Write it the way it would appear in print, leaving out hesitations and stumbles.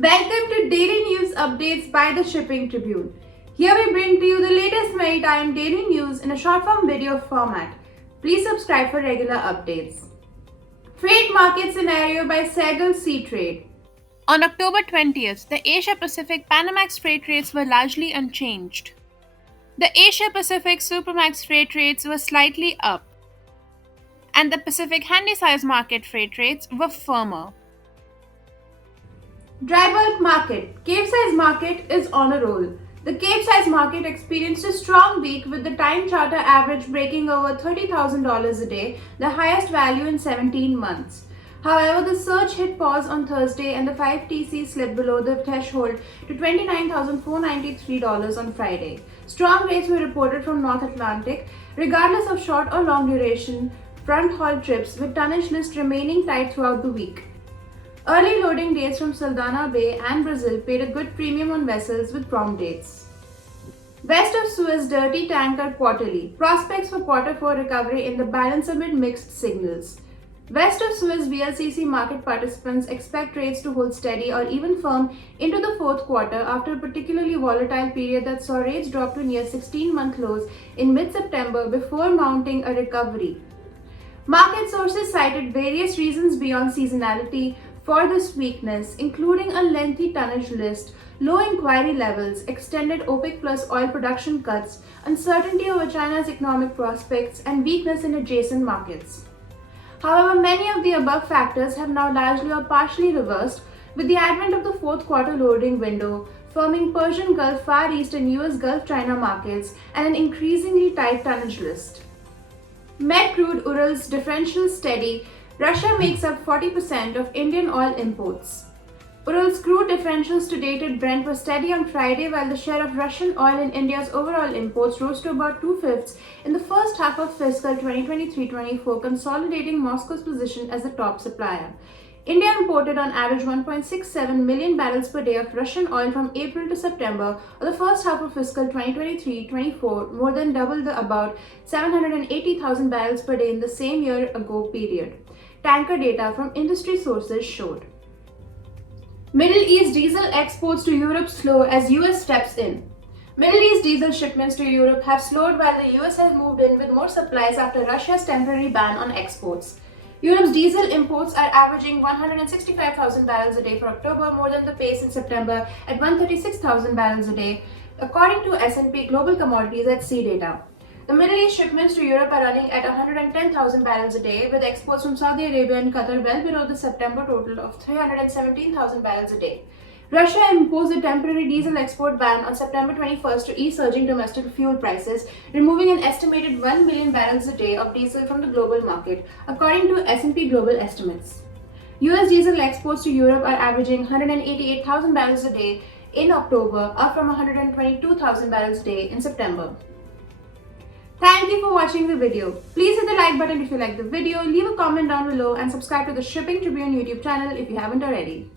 Welcome to Daily News Updates by the Shipping Tribune. Here we bring to you the latest maritime daily news in a short form video format. Please subscribe for regular updates. Freight Market Scenario by Saigal SeaTrade. On October 20th, the Asia-Pacific Panamax freight rates were largely unchanged. The Asia-Pacific Supramax freight rates were slightly up, and the Pacific Handysize market freight rates were firmer. Dry bulk market. Capesize market is on a roll. The Capesize market experienced a strong week with the time charter average breaking over $30,000 a day, the highest value in 17 months. However, the surge hit pause on Thursday and the 5TC slipped below the threshold to $29,493 on Friday. Strong rates were reported from North Atlantic, regardless of short or long duration front haul trips, with tonnage list remaining tight throughout the week. Early loading dates from Saldanha Bay and Brazil paid a good premium on vessels with prompt dates. West of Suez dirty tanker quarterly. Prospects for Q4 recovery in the balance amid mixed signals. West of Suez VLCC market participants expect rates to hold steady or even firm into the fourth quarter after a particularly volatile period that saw rates drop to near 16-month lows in mid-September before mounting a recovery. Market sources cited various reasons beyond seasonality for this weakness, including a lengthy tonnage list, low inquiry levels, extended OPEC Plus oil production cuts, uncertainty over China's economic prospects, and weakness in adjacent markets. However, many of the above factors have now largely or partially reversed with the advent of the fourth quarter loading window, firming Persian Gulf, Far East, and US Gulf China markets, and an increasingly tight tonnage list. Met crude Urals differential steady. Russia makes up 40% of Indian oil imports. Urals crude differentials to dated Brent were steady on Friday, while the share of Russian oil in India's overall imports rose to about 2/5 in the first half of fiscal 2023-24, consolidating Moscow's position as the top supplier. India imported on average 1.67 million barrels per day of Russian oil from April to September, or the first half of fiscal 2023-24, more than double the about 780,000 barrels per day in the same year-ago period. Tanker data from industry sources showed. Middle East diesel exports to Europe slow as US steps in. Middle East diesel shipments to Europe have slowed while the US has moved in with more supplies after Russia's temporary ban on exports. Europe's diesel imports are averaging 165,000 barrels a day for October, more than the pace in September at 136,000 barrels a day, according to S&P Global Commodities at Sea Data. The Middle East shipments to Europe are running at 110,000 barrels a day, with exports from Saudi Arabia and Qatar well below the September total of 317,000 barrels a day. Russia imposed a temporary diesel export ban on September 21st to ease surging domestic fuel prices, removing an estimated 1 million barrels a day of diesel from the global market, according to S&P Global estimates. US diesel exports to Europe are averaging 188,000 barrels a day in October, up from 122,000 barrels a day in September. Thank you for watching the video. Please hit the like button if you like the video, leave a comment down below, and subscribe to the Shipping Tribune YouTube channel if you haven't already.